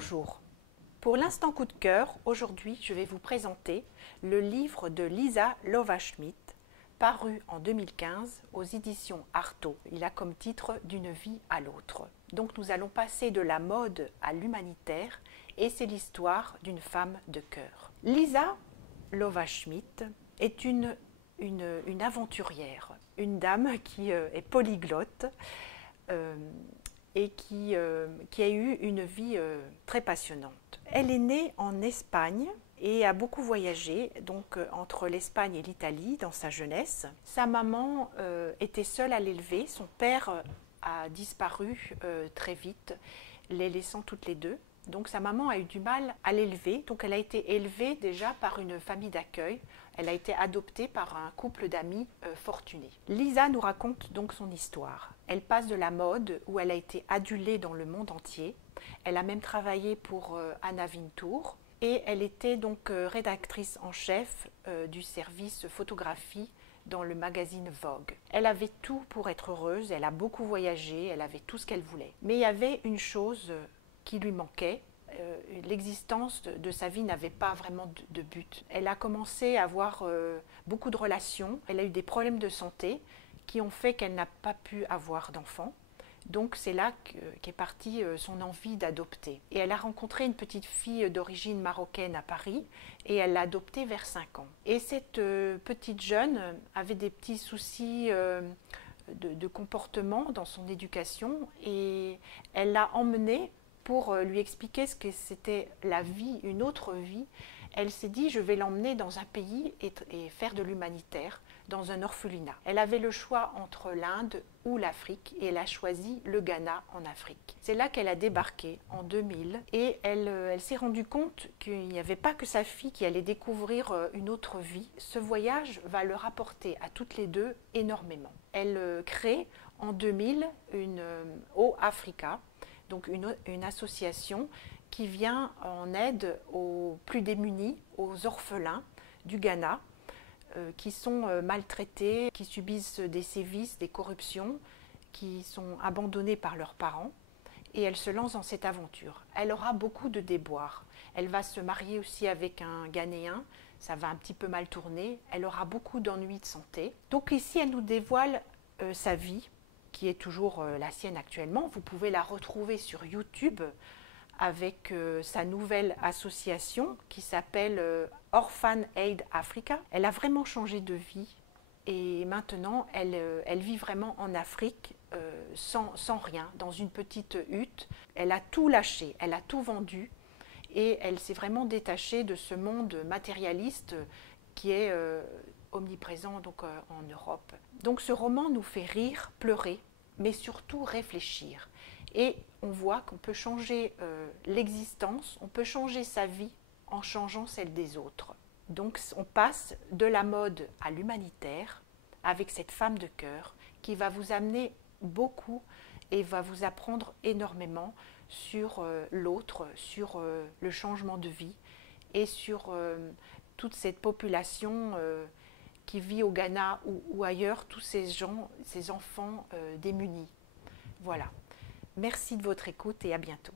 Bonjour. Pour l'instant coup de cœur, aujourd'hui je vais vous présenter le livre de Lisa Lovaschmidt, paru en 2015 aux éditions Artaud. Il a comme titre D'une vie à l'autre. Donc nous allons passer de la mode à l'humanitaire et c'est l'histoire d'une femme de cœur. Lisa Lovaschmidt est une aventurière, une dame qui est polyglotte et qui a eu une vie très passionnante. Elle est née en Espagne et a beaucoup voyagé, donc entre l'Espagne et l'Italie dans sa jeunesse. Sa maman était seule à l'élever, son père a disparu très vite, les laissant toutes les deux. Donc sa maman a eu du mal à l'élever, donc elle a été élevée déjà par une famille d'accueil. Elle a été adoptée par un couple d'amis fortunés. Lisa nous raconte donc son histoire. Elle passe de la mode, où elle a été adulée dans le monde entier. Elle a même travaillé pour Anna Wintour et elle était donc rédactrice en chef du service photographie dans le magazine Vogue. Elle avait tout pour être heureuse, elle a beaucoup voyagé, elle avait tout ce qu'elle voulait. Mais il y avait une chose qui lui manquait. L'existence de sa vie n'avait pas vraiment de but. Elle a commencé à avoir beaucoup de relations, elle a eu des problèmes de santé qui ont fait qu'elle n'a pas pu avoir d'enfants. Donc c'est là qu'est partie son envie d'adopter. Et elle a rencontré une petite fille d'origine marocaine à Paris et elle l'a adoptée vers 5 ans. Et cette petite jeune avait des petits soucis de comportement dans son éducation et elle l'a emmenée pour lui expliquer ce que c'était la vie, une autre vie. Elle s'est dit, je vais l'emmener dans un pays et faire de l'humanitaire, dans un orphelinat. Elle avait le choix entre l'Inde ou l'Afrique et elle a choisi le Ghana en Afrique. C'est là qu'elle a débarqué en 2000 et elle s'est rendue compte qu'il n'y avait pas que sa fille qui allait découvrir une autre vie. Ce voyage va leur apporter à toutes les deux énormément. Elle crée en 2000 une O Africa, donc une association qui vient en aide aux plus démunis, aux orphelins du Ghana, qui sont maltraités, qui subissent des sévices, des corruptions, qui sont abandonnés par leurs parents. Et elle se lance dans cette aventure. Elle aura beaucoup de déboires. Elle va se marier aussi avec un Ghanéen, ça va un petit peu mal tourner. Elle aura beaucoup d'ennuis de santé. Donc ici, elle nous dévoile sa vie, qui est toujours la sienne actuellement. Vous pouvez la retrouver sur YouTube avec sa nouvelle association qui s'appelle Orphan Aid Africa. Elle a vraiment changé de vie et maintenant elle vit vraiment en Afrique sans rien, dans une petite hutte. Elle a tout lâché, elle a tout vendu et elle s'est vraiment détachée de ce monde matérialiste qui est omniprésent donc, en Europe. Donc ce roman nous fait rire, pleurer, mais surtout réfléchir. Et on voit qu'on peut changer l'existence, on peut changer sa vie en changeant celle des autres. Donc on passe de la mode à l'humanitaire avec cette femme de cœur qui va vous amener beaucoup et va vous apprendre énormément sur l'autre, sur le changement de vie et sur toute cette population qui vit au Ghana ou ailleurs, tous ces gens, ces enfants démunis. Voilà. Merci de votre écoute et à bientôt.